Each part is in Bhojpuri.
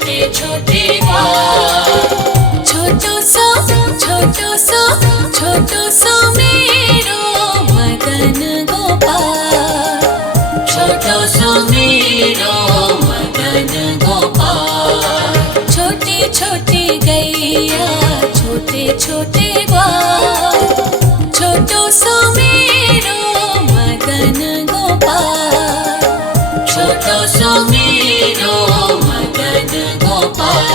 छोटे ग्वाल। छोटो सो मेरो मदन गोपाल। छोटो सो मेरो मदन गोपाल। छोटी छोटी गैया छोटे छोटे ग्वाल। छोटो सो मेरो मदन गोपाल। छोटो सो मेरो मदन गोपाल।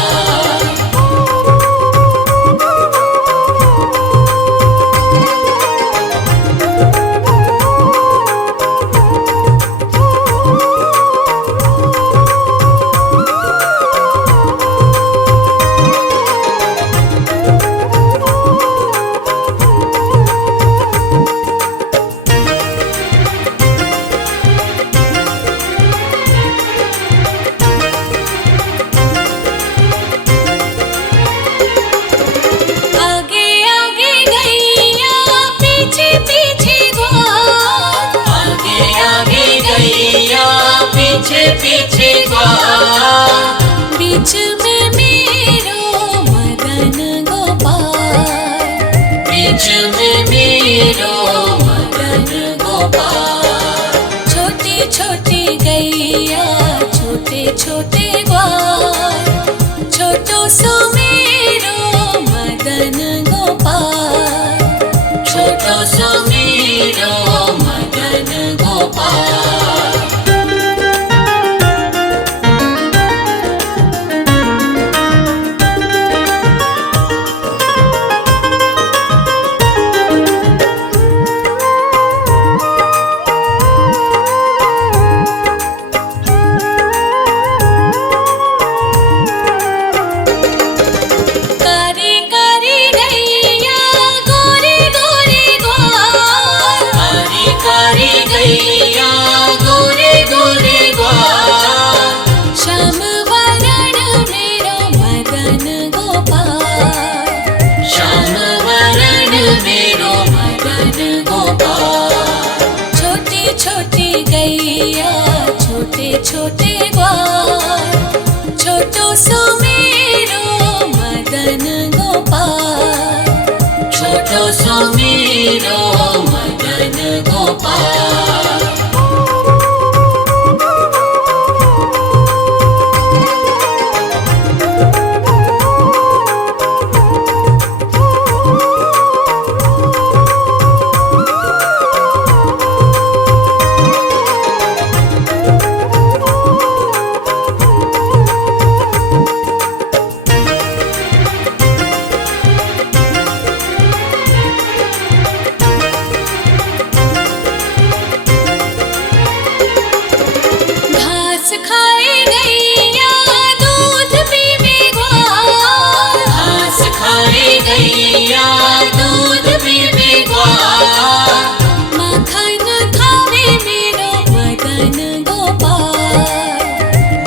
पीछे पीछे ग्वाल। बीच में मेरो मदन गोपाल। बीच में मेरो मदन गोपाल। छोटी छोटी गैया छोटे छोटे ग्वाल। छोटो सो मेरो मदन गोपाल। छोटो सो मेरो मदन गोपाल। श्याम वरण मेरो मदन गोपाल। श्याम वरण मेरो मदन गोपाल। छोटी छोटी गैया छोटे छोटे ग्वाल। छोटो सो मेरो मदन गोपाल। छोटो सो मेरो मदन गोपाल। खाए गैया दूध पीवे ग्वाल। घास खाए गैया दूध पीवे ग्वाल। माखन खावे मेरो मदन गोपाल।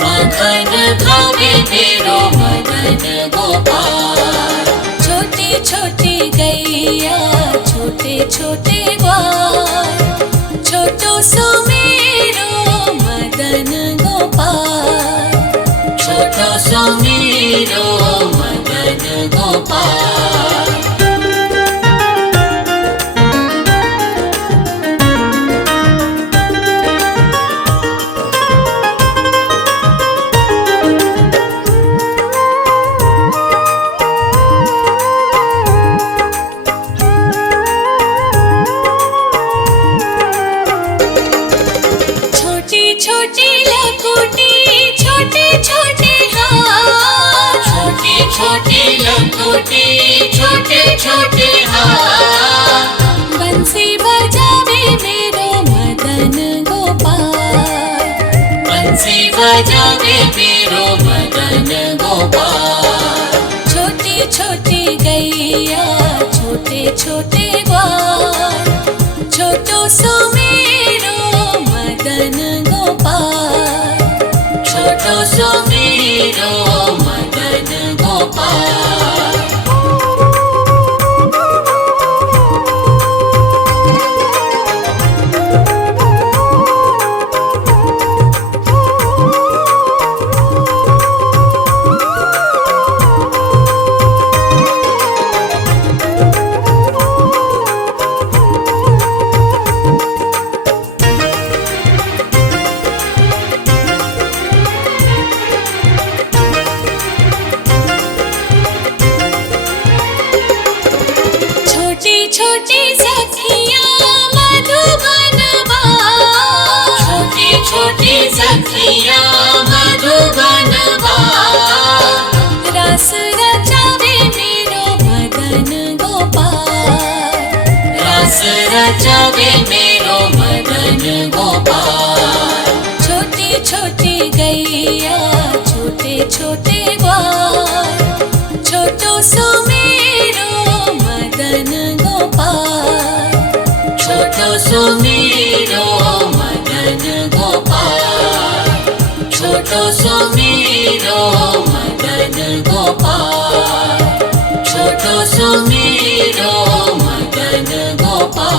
माखन खावे मेरो मदन गोपाल। छोटी छोटी गैया छोटे छोटे ग्वाल। छोटो सो मेरो मदन गोपाल। छोटो सो मेरो मदन गोपाल। छोटी छोटी लकुटी छोटे छोटे हाथ। छोटी छोटी लकुटी छोटे छोटे हाथ। बंसी बजावे मेरो मदन गोपाल। बंसी बजावे मेरो मदन गोपाल। छोटी छोटी गैया छोटे छोटे ग्वाल। छोटो सो मेरो मदन गोपाल। छोटो सो मेरो मदन गोपाल। छोटी सखियाँ मधुबन बार, छोटी छोटी सखियाँ मधुबन बार, रास रचावे मेरो मदन गोपाल, रास रचावे मेरो मदन गोपाल। छोटी छोटी गैया छोटे छोटे ग्वाल, छोटो सो मेरो मदन गोपाल, छोटो सो मेरो मदन गोपाल, छोटो सो मेरो मदन गोपाल, छोटो सो मेरो मदन गोपाल।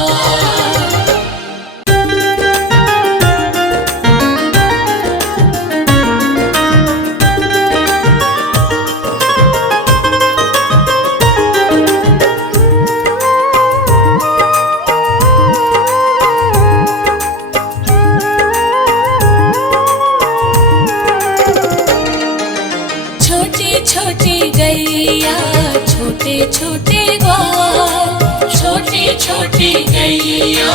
छोटी गैया छोटे छोटे ग्वाल, छोटी छोटी गैया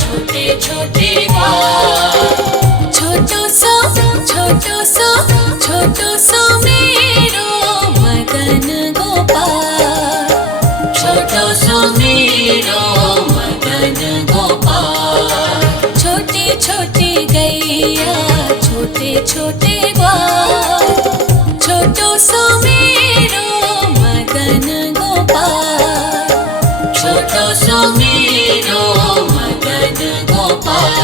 छोटे छोटे ग्वाल, छोटो सो मेरो मदन गोपाल, छोटो सो मेरो मदन गोपाल। छोटी छोटी गैया छोटे छोटे ग्वाल, छोटो सो मेरो मदन गोपाल, छोटो सो मेरो मदन गोपाल।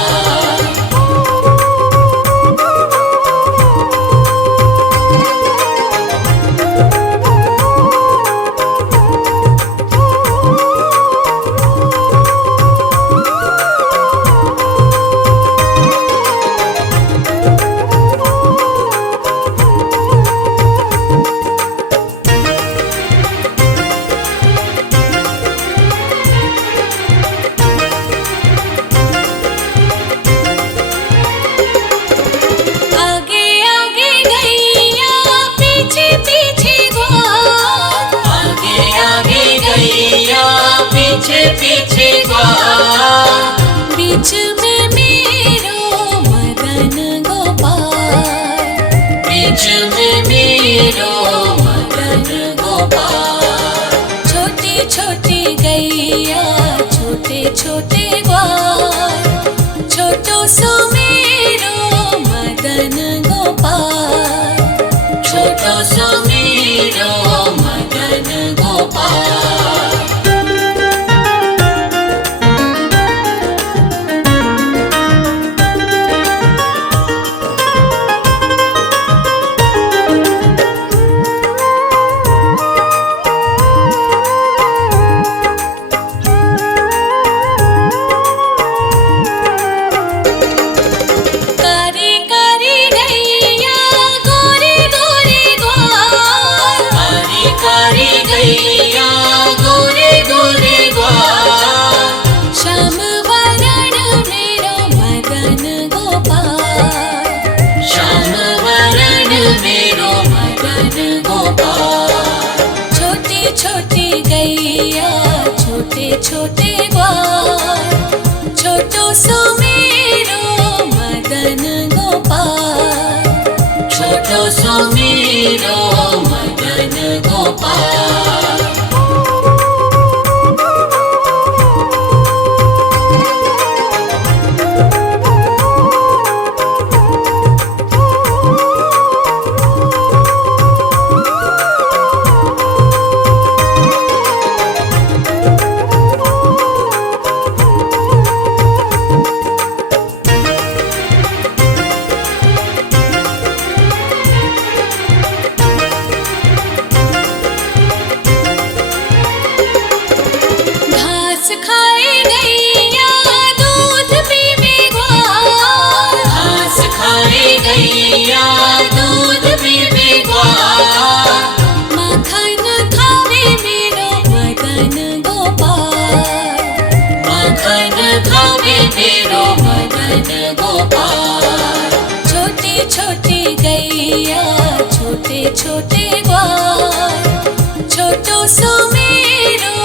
पीछे पीछे ग्वाल, बीच में मेरो मदन गोपाल, बीच में मेरो मदन गोपाल। छोटी छोटी गैया छोटे छोटे ग्वाल, छोटो सो मेरो मदन गोपाल, छोटो सो मेरो मदन गोपाल। श्याम वरण मेरो मदन गोपाल, श्याम वरण मेरो मदन गोपाल। छोटी छोटी गैया छोटे छोटे ग्वाल, छोटो सो मेरो मदन गोपाल, छोटो सो मेरो मदन गोपाल। गैया दूध पीवे ग्वाल, माखन खावे मेरो मदन गोपाल, माखन खावे मेरो मदन गोपाल। छोटी छोटी गैया छोटे छोटे ग्वाल, छोटो सो मेरो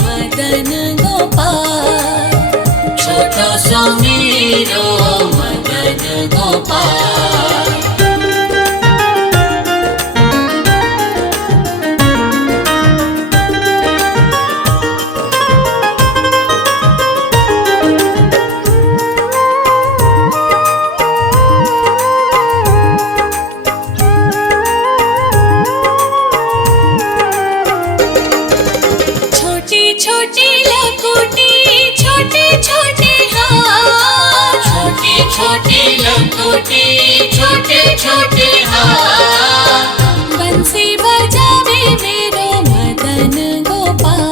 मदन गोपाल, सुमिरो मदन गोपाल। छोटी छोटी लकुटी छोटे छोटे हाथ, छोटी छोटी लकुटी छोटे छोटे हाथ, बंसी बजावे मेरो मदन गोपाल,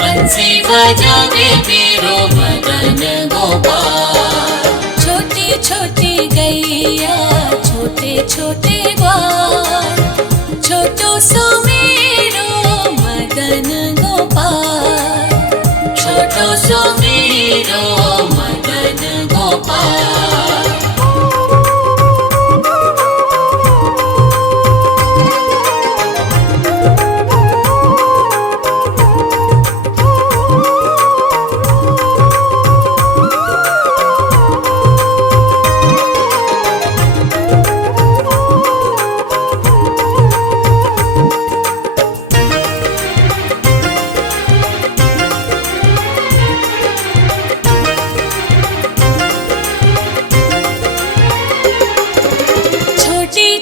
बंसी बजावे मेरो मदन गोपाल। छोटी छोटी गैया छोटे छोटे ग्वाल, छोटो सो मेरो मदन गोपाल, छोटो सो मेरो मदन गोपाल।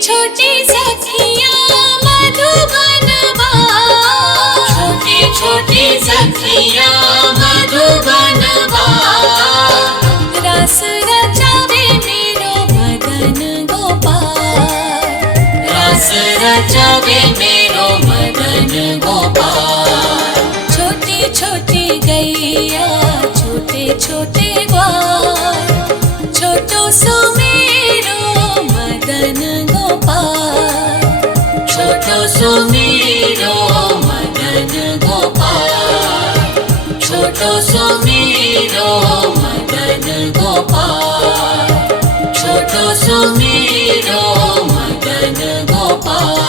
छोटी सखियाँ मधुबन बाल, छोटी छोटी सखियाँ मधुबन बाल, रस रचावे मेरो मदन गोपाल, रस रचावे मेरो मदन गोपाल। छोटी छोटी गैया छोटे छोटे ग्वाल, छोटो सो मेरो मदन गोपाल, छोटो सो मेरो मदन गोपाल, छोटो सो मेरो मदन गोपाल, छोटो सो मेरो मदन गोपाल।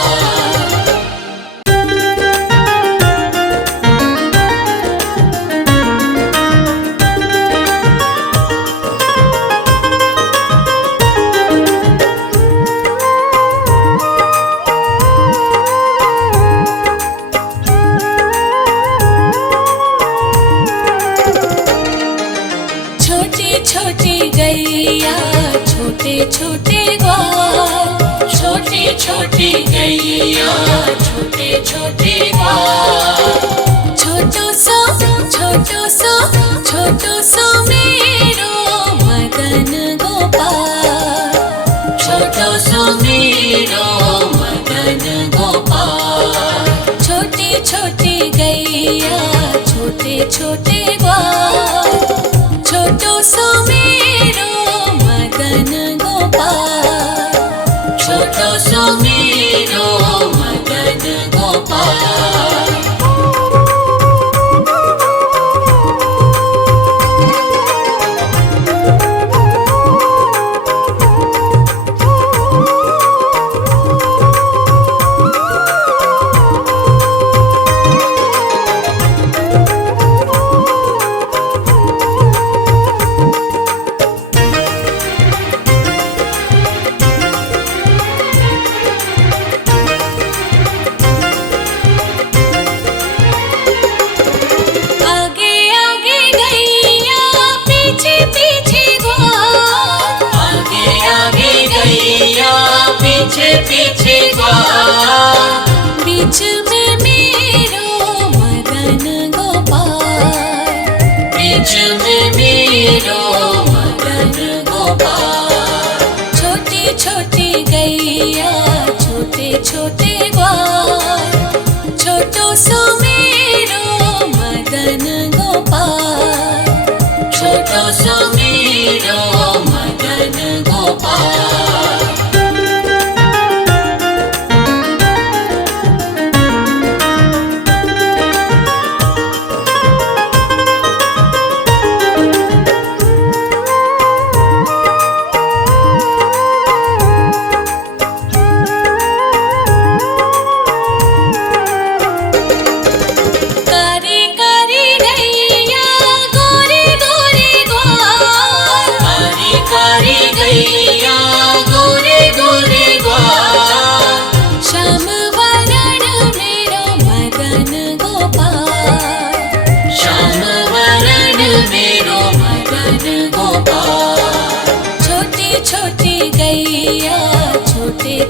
छोटी गैया छोटे छोटे ग्वाल, छोटी छोटी गैया छोटे छोटे ग्वाल, छोटो सो छोटो सो मेरो मदन गोपाल, छोटो सो मेरो मदन गोपाल। छोटी छोटी गैया छोटे छोटे ग्वाल, छोटो सो मेरो मदन गोपाल, छोटो सो मेरो मदन गोपाल। पीछे पीछे ग्वाल, बीच में मेरो मदन गोपाल, बीच में मेरो मदन गोपाल। छोटी छोटी गैया छोटे छोटे ग्वाल, छोटो सो मेरो मदन गोपाल, छोटो सो मेरो मदन गोपाल।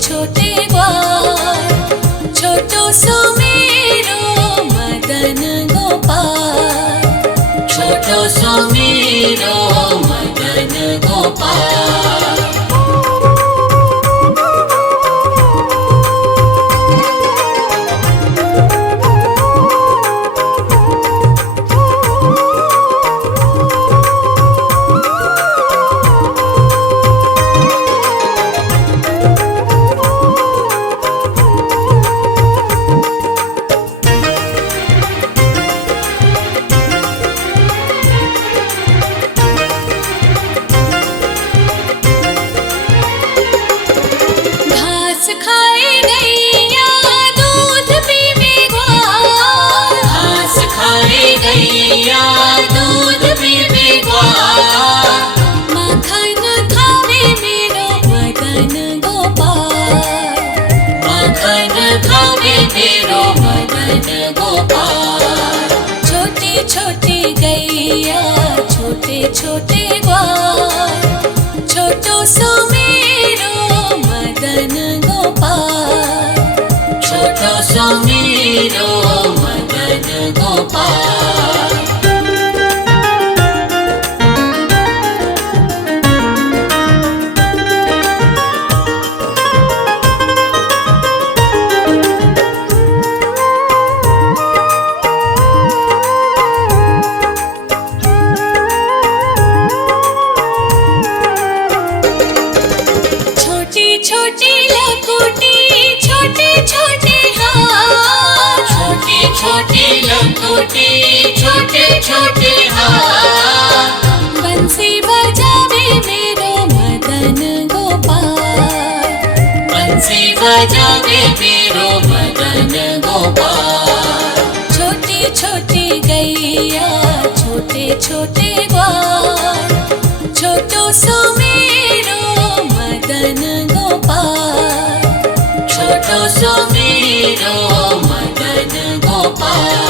छोटे ग्वाल छोटो सो मेरो मदन गोपाल छोटो सो मेरो मदन गोपाल खाए गैया दूध पीवे ग्वाल घास खाए गैया दूध पीवे ग्वाल माखन खावे मेरो मदन गोपाल माखन खावे मेरो मदन गोपाल छोटी छोटी गैया छोटे छोटे ग्वाल छोटो सो मेरो मदन गोपाल छोटो सो मेरो मदन गोपाल छोटी लकुटी छोटे छोटे हाथ छोटी छोटी लकुटी छोटे छोटे हाथ बंसी बजावे मेरो मदन गोपाल बंसी बजावे मेरो मदन गोपाल छोटी छोटी गैया छोटे छोटे ग्वाल छोटो सो मेरो मदन गोपाल छोटो सो मेरो मदन गोपाल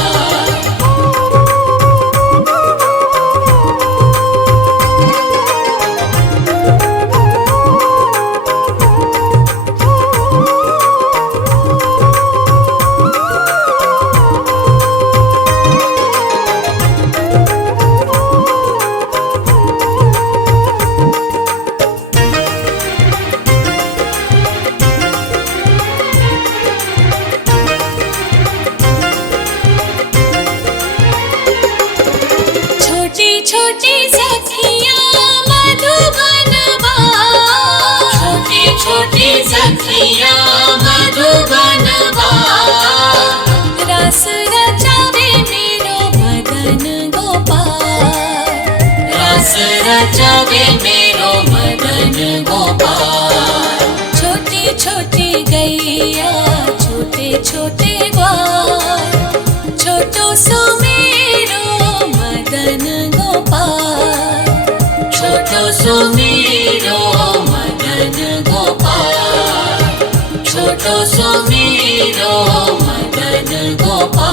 छोटी सखियाँ मधुबन बाल छोटी छोटी सखियाँ मधुबन बाल रस रचावे मेरो मदन गोपाल रस रचावे मेरो मदन गोपाल छोटी छोटी गैया छोटे छोटे ग्वाल छोटो सो मेरो मदन गोपाल छोटो सो मेरो मदन गोपाल छोटो सो मेरो मदन गोपाल